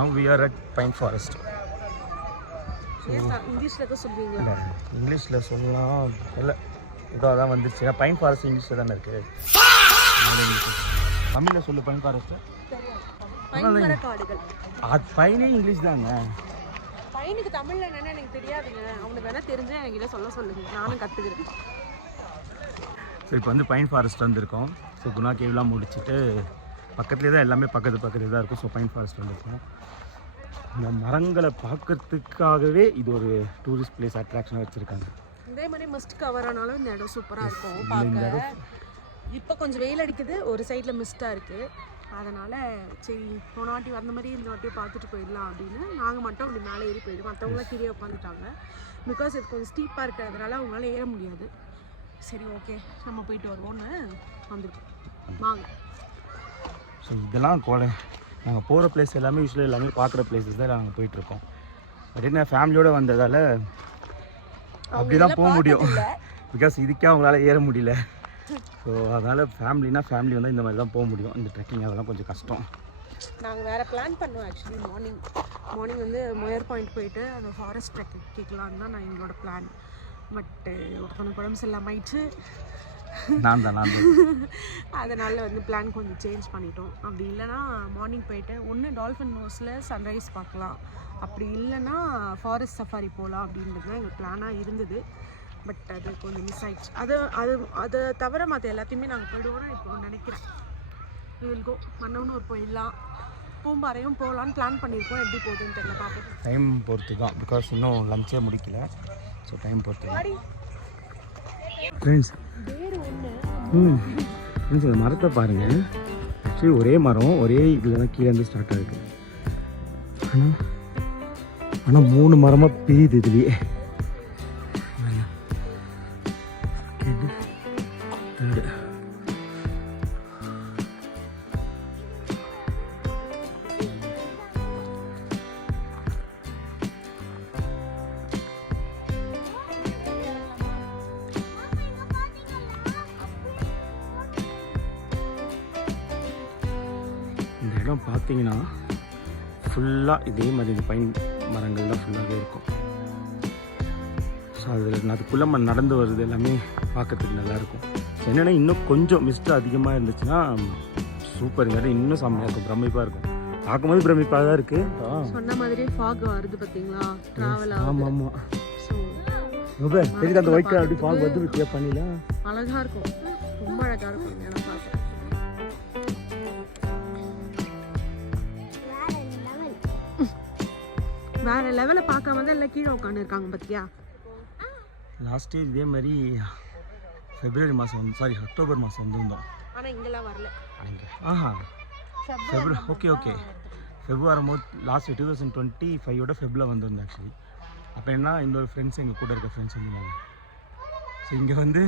Now we are at Pine Forest. இங்கிலீஷ்ல தான் சொல்வீங்களா? இங்கிலீஷ்ல சொல்லலாம் இல்லை, இதோ அதான் வந்துருச்சு. பைன் ஃபாரஸ்ட் இங்கிலீஷில் தானே இருக்குது. தமிழில் சொல்லு பைன் ஃபாரஸ்ட்டு. அது பைனே இங்கிலீஷ் தாங்க. பையனுக்கு தமிழில் என்னென்னு எனக்கு தெரியாதுங்க. அவனுக்கு வேணால் தெரிஞ்சு என்கிட்ட சொல்லுங்க, நானும் கற்றுக்கிறேன். ஸோ இப்போ வந்து பைன் ஃபாரஸ்ட் வந்திருக்கோம். ஸோ குணா கேவ்லாம் முடிச்சுட்டு பக்கத்துலேயே தான் எல்லாமே பக்கத்தில் தான் இருக்கும். ஸோ பைன் ஃபாரஸ்ட் வந்திருக்கோம். இந்த மரங்களை பார்க்கறதுக்காகவே இது ஒரு டூரிஸ்ட் பிளேஸ் அட்ராக்ஷனாக வச்சுருக்காங்க. இதே மாதிரி மிஸ்ட் கவர் ஆனாலும் இந்த இடம் சூப்பராக இருக்கும் பார்க்க. இப்போ கொஞ்சம் வெயில் அடிக்குது, ஒரு சைடில் மிஸ்ட்டாக இருக்குது. அதனால் சரி போன வாட்டி வந்த மாதிரி இந்த வாட்டியை பார்த்துட்டு போயிடலாம் அப்படின்னு நாங்கள் மட்டும் அப்படி மேலே ஏறி போயிடுவோம். மற்றவங்களாம் கீழே உட்காந்துட்டாங்க. பிகாஸ் இது கொஞ்சம் ஸ்டீப்பாக இருக்கிறதுனால அவங்களால ஏற முடியாது. சரி ஓகே நம்ம போயிட்டு வருவோன்னு வந்துருக்கோம், வாங்க. ஸோ இதெல்லாம் நாங்கள் போகிற பிளேஸ் எல்லாமே யூஸ்வலாக எல்லாமே பார்க்குற பிளேஸஸ் தான் நாங்கள் போயிட்டுருக்கோம். பட் என்ன ஃபேமிலியோடு வந்ததால் அப்படி தான் போக முடியும். பிகாஸ் இதுக்கே அவங்களால ஏற முடியல. ஸோ அதனால் ஃபேமிலி வந்து இந்த மாதிரி தான் போக முடியும். இந்த ட்ரெக்கிங் அதெல்லாம் கொஞ்சம் கஷ்டம். நாங்கள் வேறு பிளான் பண்ணோம். ஆக்சுவலி மார்னிங் வந்து மொயர் பாயிண்ட் போயிட்டு அந்த ஃபாரஸ்ட் ட்ரெக்கிங் கேட்கலான்னு தான் எங்களோட பிளான். பட்டு ஒருத்தனுக்கு உடம்பு சரியில்லாமாயிடுச்சு. நான் தான் அதனால் வந்து பிளான் கொஞ்சம் சேஞ்ச் பண்ணிட்டோம். அப்படி இல்லைனா மார்னிங் போயிட்டு ஒன்று டால்ஃபின் நோஸில் சன்ரைஸ் பார்க்கலாம், அப்படி இல்லைன்னா ஃபாரஸ்ட் சஃபாரி போகலாம் அப்படின்றது தான் எங்கள் பிளானாக இருந்தது. பட் அது கொஞ்சம் மிஸ் ஆகிடுச்சு. அதை தவிர மற்ற எல்லாத்தையுமே நாங்கள் போயிடுவோம்னு இப்போ நினைக்கிறேன். வில்கோ மன்னவனூர் போயிடலாம், பூம்பாறையும் போகலான்னு பிளான் பண்ணியிருக்கோம். எப்படி போகுதுன்னு தெரியல, பார்ப்போம். டைம் பொறுத்து தான். பிகாஸ் இன்னும் லஞ்சே முடிக்கல. ஸோ டைம் பொறுத்து ஃப்ரெண்ட்ஸ். ஃப்ரெண்ட்ஸ் இந்த மரத்தை பாருங்கள். ஆக்சுவலி ஒரே மரம் ஒரே இதில் தான் கீழே இருந்து ஸ்டார்ட் ஆகுது. ஆனால் 3 மரமாக பிரியுது இதுலேயே. இந்த இடம் பார்த்தீங்கன்னா ஃபுல்லாக இதே மாதிரி இந்த பைன் மரங்கள் தான் ஃபுல்லாகவே இருக்கும். ஸோ அதில் அதுக்குள்ளே நடந்து வருது எல்லாமே பார்க்கறதுக்கு நல்லாயிருக்கும். என்னென்னா இன்னும் கொஞ்சம் மிஸ்ட் அதிகமாக இருந்துச்சுன்னா சூப்பருங்க, இன்னும் செம்மையாக இருக்கும், பிரமிப்பாக இருக்கும். பார்க்கும்போது பிரமிப்பாக தான் இருக்குது. சொன்ன மாதிரி ஃபாக் வருது பார்த்தீங்களா, ட்ராவல் ஆகுது. ஆமாம் ஆமாம். தெரியுது அந்த ஒயிட் கலர் அப்படி ஃபாக் வந்து வித்தியா பண்ணிடலாம். அழகாக இருக்கும், ரொம்ப அழகாக இருக்கும் இந்த இடம் பார்க்க. வேற லெவலில் பார்க்காம தான் எல்லாம் கீழே உட்காந்து இருக்காங்க பார்த்தியா. லாஸ்ட் இயர் இதே மாதிரி ஃபெப்ரவரி மாதம் அக்டோபர் மாதம் வந்திருந்தோம். ஆனால் இங்கெல்லாம் வரல. ஓகே ஃபெப் வரும்போது லாஸ்ட் 2025 ஃபெப்ரில் வந்திருந்தோம். ஆக்சுவலி அப்போ என்ன இன்னொரு ஃப்ரெண்ட்ஸ் எங்கள் கூட இருக்க ஃப்ரெண்ட்ஸ் வந்திருந்தாங்க. ஸோ இங்கே வந்து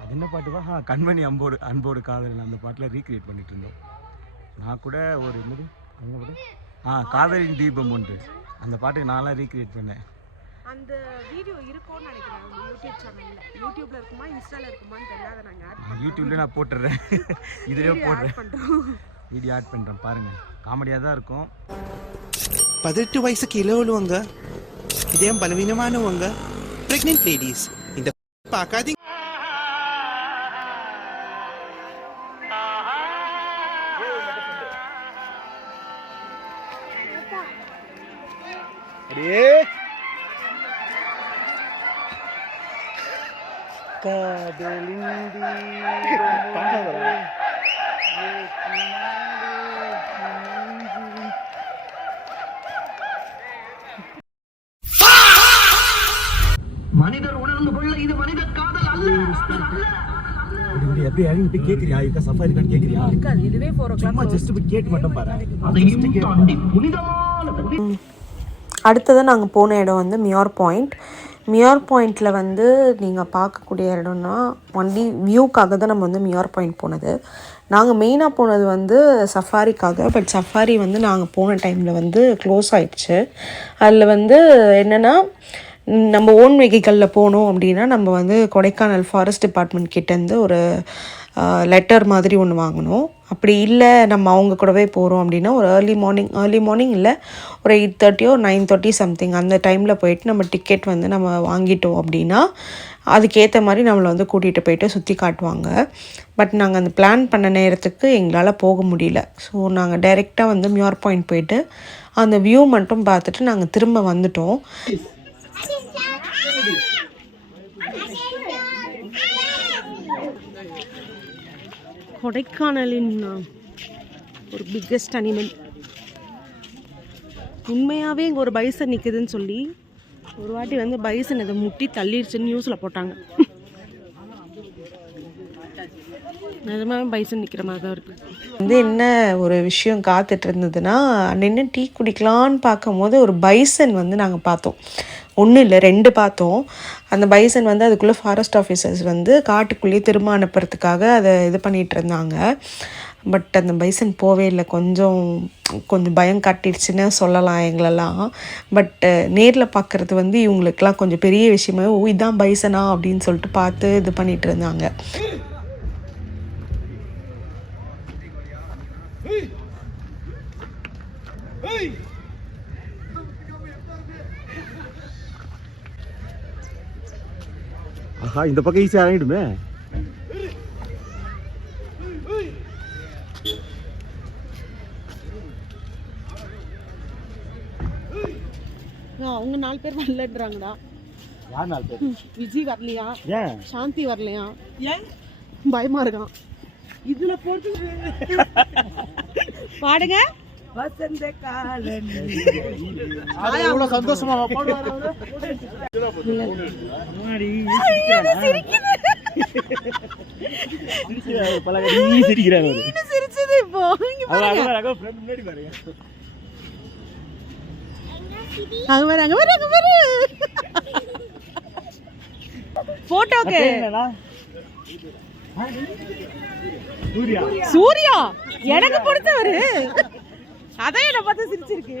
அது என்ன பாட்டுவா கண்மணி அன்போடு காதல் அந்த பாட்டில் ரீக்ரியேட் பண்ணிட்டு இருந்தோம். நான் கூட ஒரு என்னது காதலின் தீபம் ஒன்று அந்த பாட்டுக்கு நான்லாம் ரீக்ரியேட் பண்ணேன். அந்த வீடியோ இருக்கும்னு நினைக்கிறேன் யூடியூப் சேனல்ல. யூடியூப்ல இருக்குமா இன்ஸ்டால இருக்குமான்னு தெரியல. நாங்கள் யூடியூப்ல நான் போட்டுறேன், இதுலயே போடுறேன், வீடியோ ஆட் பண்ணுறேன். பாருங்க, காமெடியாக தான் இருக்கும். 18 வயசுக்கு இளவலுவங்க, இதயம் பலவீனமானவங்க, பிரெக்னென்ட் லேடிஸ் இந்த பார்க்காதீங்க. மனிதர் உணர்ந்து கொள்ள இது மனித காதல் அல்ல. எப்படி யாரும் கேக்குறியா? இதுக்கு சஃபாரி கார்டு கேக்குறியா? இதுவே 4 o'clock ஜஸ்ட் போய் கேட்டு மட்டும் பாரு. அதையும் தாண்டி புனிதமான அடுத்ததான் நாங்கள் போன இடம் வந்து மியார் பாயிண்ட்டில் வந்து நீங்கள் பார்க்கக்கூடிய இடம்னா ஒன்லி வியூக்காக தான் நம்ம வந்து மியார் பாயிண்ட் போனது. நாங்கள் மெயினாக போனது வந்து சஃபாரிக்காக. பட் சஃபாரி வந்து நாங்கள் போன டைமில் வந்து க்ளோஸ் ஆகிடுச்சு. அதில் வந்து என்னென்னா நம்ம ஓன் வெஹிக்கலில் போனோம் அப்படின்னா நம்ம வந்து கொடைக்கானல் ஃபாரஸ்ட் டிபார்ட்மெண்ட் கிட்டேருந்து ஒரு லெட்டர் மாதிரி ஒன்று வாங்கணும். அப்படி இல்லை நம்ம அவங்க கூடவே போகிறோம் அப்படின்னா ஒரு ஏர்லி மார்னிங் இல்லை ஒரு 8:30 or 9:30 சம்திங் அந்த டைமில் போயிட்டு நம்ம டிக்கெட் வந்து நம்ம வாங்கிட்டோம் அப்படின்னா அதுக்கேற்ற மாதிரி நம்மளை வந்து கூட்டிகிட்டு போயிட்டு சுற்றி காட்டுவாங்க. பட் நாங்கள் அந்த பிளான் பண்ண நேரத்துக்கு எங்களால் போக முடியல. ஸோ நாங்கள் டைரெக்டாக வந்து மியார் பாயிண்ட் போயிட்டு அந்த வியூ மட்டும் பார்த்துட்டு நாங்கள் திரும்ப வந்துட்டோம். கொடைக்கானலின் ஒரு பிக்கெஸ்ட் அனிமல். உண்மையாகவே இங்கே ஒரு பைசன் நிற்குதுன்னு சொல்லி ஒரு வாட்டி வந்து பைசன் இதை முட்டி தள்ளிடுச்சுன்னு நியூஸில் போட்டாங்க. நிஜமாவே பைசன் நிற்கிற மாதிரி தான் இருக்குது. வந்து என்ன ஒரு விஷயம் காத்துட்டு இருந்ததுன்னா நின்று டீ குடிக்கலான்னு பார்க்கும்போது ஒரு பைசன் வந்து நாங்கள் பார்த்தோம். 1 இல்லை 2 பார்த்தோம். அந்த பைசன் வந்து அதுக்குள்ளே ஃபாரஸ்ட் ஆஃபீஸர்ஸ் வந்து காட்டுக்குள்ளேயே திரும்ப அனுப்புறதுக்காக அதை இது பண்ணிகிட்டு இருந்தாங்க. பட் அந்த பைசன் போவே இல்லை. கொஞ்சம் பயம் காட்டிடுச்சுன்னு சொல்லலாம் எங்களெல்லாம். பட் நேரில் பார்க்குறது வந்து இவங்களுக்கெல்லாம் கொஞ்சம் பெரிய விஷயமே. இதுதான் பைசனா அப்படின்னு சொல்லிட்டு பார்த்து இது பண்ணிகிட்டு இருந்தாங்க. ஆஹா, இந்த பக்கம் ஈஸியாக இறங்கிடுமே. அவங்க 4 பேர் வரலன்றாங்கடா. யார் 4 பேர்? விஜய் வரலையா, ஏன் சாந்தி வரலையா, ஏன் பயமா இருக்கான். இதுல போட்டு பாடுங்க வசந்த காலம். அவ்வளோ சந்தோஷமா பாடுவாரு. சிரிச்சது இப்போ போட்டோக்கு சூர்யா எனக்கு பொறுத்தவரு அதான் என்ன பார்த்து சிரிச்சிருக்கு.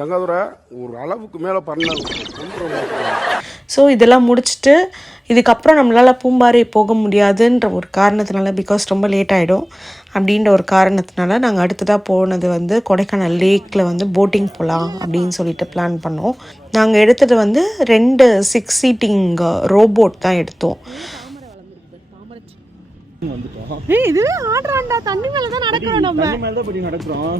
தங்காதுரை ஒரு அளவுக்கு மேலே பண்ணாங்க. ஸோ இதெல்லாம் முடிச்சுட்டு இதுக்கப்புறம் நம்மளால் பூம்பாறை போக முடியாதுன்ற ஒரு காரணத்தினால, பிகாஸ் ரொம்ப லேட் ஆகிடும் அப்படின்ற ஒரு காரணத்தினால நாங்கள் அடுத்ததாக போனது வந்து கொடைக்கானல் லேக்கில் வந்து போட்டிங் போகலாம் அப்படின்னு சொல்லிட்டு பிளான் பண்ணோம். நாங்கள் எடுத்தது வந்து 2 6 சீட்டிங் ரோபோட் தான் எடுத்தோம். இதுவே ஆடுறான்டா, தண்ணி மேலே தான் நடக்கிறோம். நம்ம நடக்கிறோம்.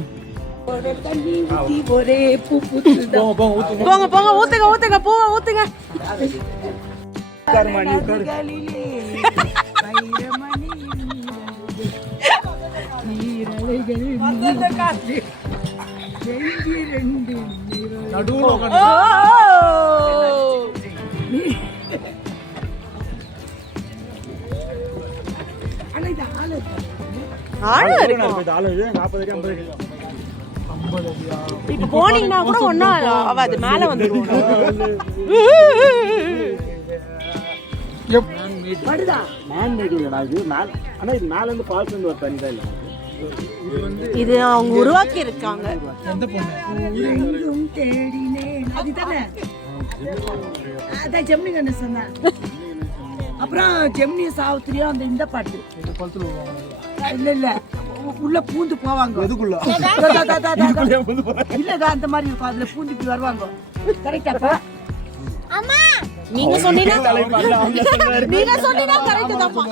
போங்க போங்க ஊத்துங்க ஊத்துங்க பூவை ஊத்துங்க. இப்ப போனீங்கன்னா கூட ஒன்னா அது மேல வந்துடும். இது அவங்க உருவாக்கி இருக்காங்க. அப்புறம் ஜெமினி சாவித்திரியா அந்த இந்த பாட்டு இல்ல இல்ல உள்ள பூந்து போவாங்க. இல்ல அந்த மாதிரி இருக்கும், அதுல பூந்துட்டு வருவாங்க. கரெக்டாப்பா? நீங்க சொன்னீங்கன்னா கரெக்ட் தான்ப்பா.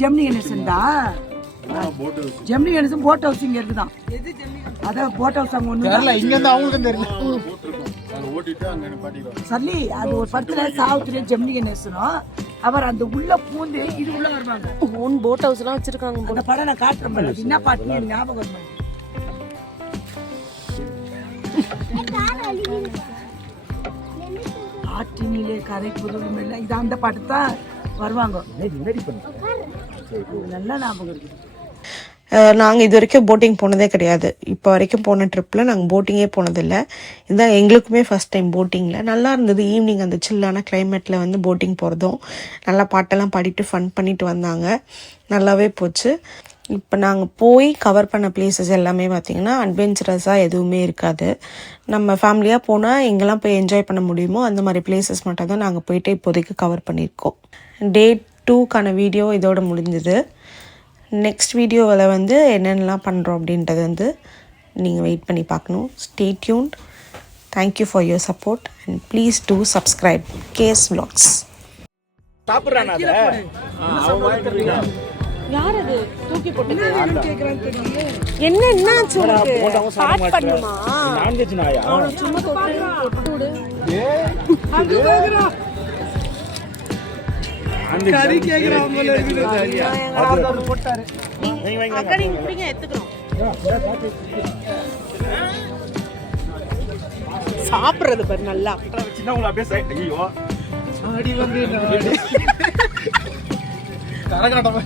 ஜெமினி கணேசன் தான். ஜெமினி கணேசன் போட் ஹவுஸ் இங்க இருக்குதான். அதான் போட் ஹவுஸ் அங்க ஒண்ணு இங்க இருந்து அவங்களுக்கு தெரியல. சல்லி அது ஒரு படத்துல சாவித்திரியா ஜெமினி கணேசனும் அவர் அந்த உள்ள பூந்து இது உள்ள வருவாங்க. ஓன் போட் ஹவுஸ் எல்லாம் வச்சிருக்காங்க. அந்த படம் நான் காட்டுறேன். என்ன பாட்டு எனக்கு ஞாபகம் வருமா? ஆற்றினிலே கரை புதுவும் இல்லை, இது அந்த பாட்டு தான் வருவாங்க. நல்லா ஞாபகம் இருக்குது. நாங்கள் இது வரைக்கும் போட்டிங் போனதே கிடையாது. இப்போ வரைக்கும் போன ட்ரிப்பில் நாங்கள் போட்டிங்கே போனதில்லை. இதுதான் எங்களுக்குமே ஃபஸ்ட் டைம் போட்டிங்கில். நல்லா இருந்தது. ஈவினிங் அந்த சில்லான கிளைமேட்டில் வந்து போட்டிங் போகிறதும் நல்லா பாட்டெல்லாம் பாடிட்டு ஃபன் பண்ணிட்டு வந்தாங்க. நல்லாவே போச்சு. இப்போ நாங்கள் போய் கவர் பண்ண பிளேசஸ் எல்லாமே பார்த்திங்கன்னா அட்வென்ச்சரஸாக எதுவுமே இருக்காது. நம்ம ஃபேமிலியாக போனால் எங்கெல்லாம் போய் என்ஜாய் பண்ண முடியுமோ அந்த மாதிரி பிளேசஸ் மட்டும் தான் நாங்கள் போயிட்டு இப்போதைக்கு கவர் பண்ணியிருக்கோம். டே 2க்கான வீடியோ இதோட முடிஞ்சது. நெக்ஸ்ட் வீடியோவில் வந்து என்னென்னலாம் பண்ணுறோம் அப்படின்றது வந்து நீங்கள் வெயிட் பண்ணி பார்க்கணும். Stay tuned. Thank you for your support and please do subscribe Kay's vlogs. யார் அது தூக்கி போட்டு என்ன என்னாச்சு உனக்கு? ஸ்டார்ட் பண்ணுமா? நான்வெஜ் நாயா? அவனுக்கு சும்மா தொட்டு விடு. கறி கேக்குறாங்க அக்கா நீங்க பிடிங்க எடுத்துக்கிறோம். சாப்பிடுறது பாரு நல்லா. சின்னவங்கள அப்படியே சைட் ஐயோ ஆடி வந்து கரகாட்டம்.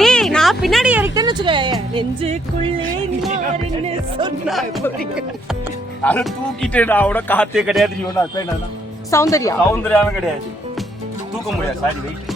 ஏய் நான் பின்னாடி ஏறிட்டேன்னு வச்சுக்கோ, நெஞ்சுக்குள்ளே யாருன்னு சொன்னா அதை தூக்கிட்டு அவட காத்தே கிடையாது. நீ ஒண்ணு சௌந்தர்யா சௌந்தர்யாவும் கிடையாது, தூக்க முடியாது. Sorry wait